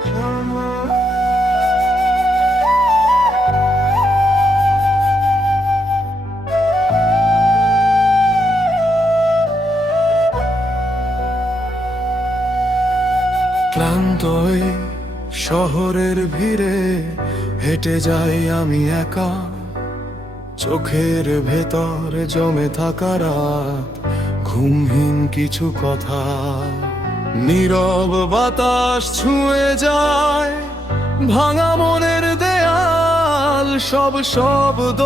ক্লান্তই শহরের ভিড়ে হেঁটে যাই আমি একা। চোখের ভেতর জমে থাকা রাত, ঘুমহীন কিছু কথা। নীরব বাতাস ছুঁয়ে যায়, ভাঙা মনের দেয়াল, সব শব্দ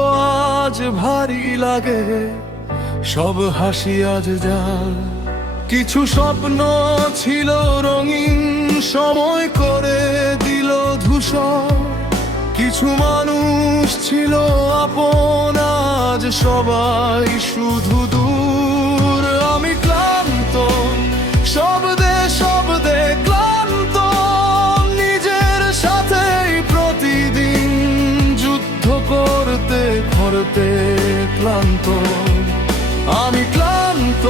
আজ ভারী লাগে, সব হাসি আজ যাল কিছু স্বপ্ন ছিল রঙিন, সময় করে দিল ধূসর। কিছু মানুষ ছিল আপন, আজ সবাই শুধু দূর। আমি ক্লান্ত শব্দে ক্লান্ত আমি ক্লান্ত।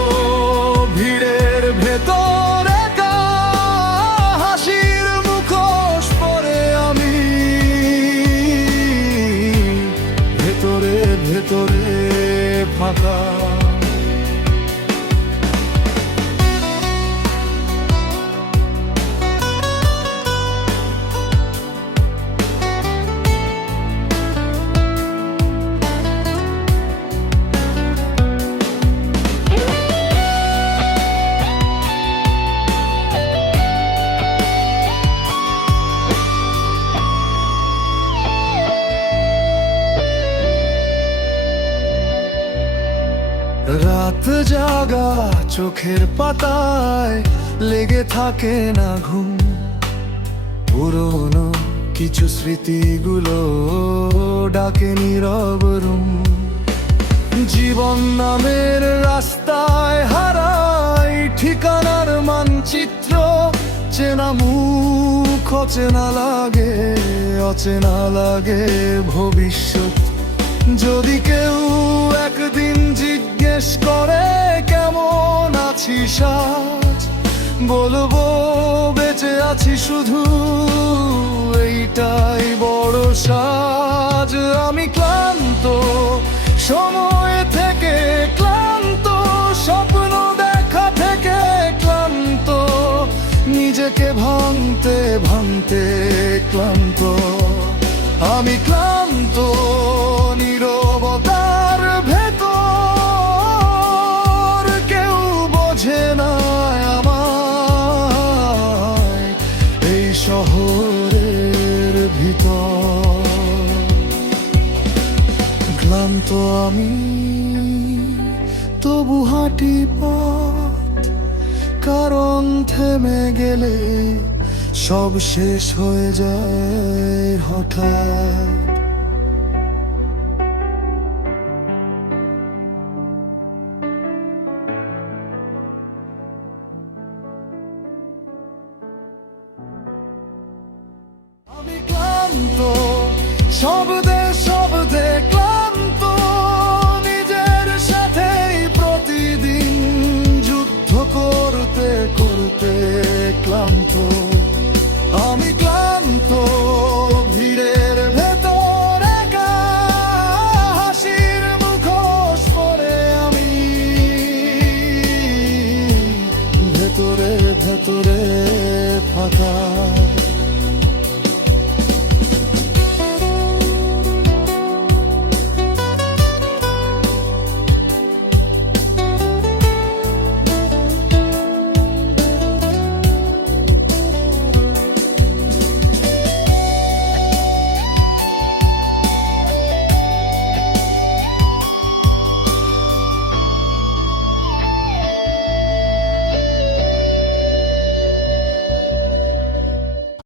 রাত জাগা চোখের পাতায় লেগে থাকে না ঘুম। পুরনো কিছু স্মৃতিগুলো ডাকে নীরব রুম। জীবন নামের রাস্তায় হারাই ঠিকানার মানচিত্র, চেনা মুখ অচেনা লাগে অচেনা লাগে ভবিষ্যৎ। যদি কেউ একদিন জিজ্ঞেস করে, কেমন আছিস আজ? বলব, বেঁচে আছি শুধু এইটাই বড় সাজ। আমি ক্লান্ত, সময় থেকে ক্লান্ত, স্বপ্ন দেখা থেকে ক্লান্ত, নিজেকে ভাঙতে ভাঙতে ক্লান্ত। আমি ক্লান্ত, নিরবতার ভেতর কেউ বোঝে না আমায় এই শহরের ভিতর। ক্লান্ত আমি, তবু হাঁটি পথ, কারণ থেমে গেলে সব শেষ হয়ে যায় হঠাৎ। আমি শব্দে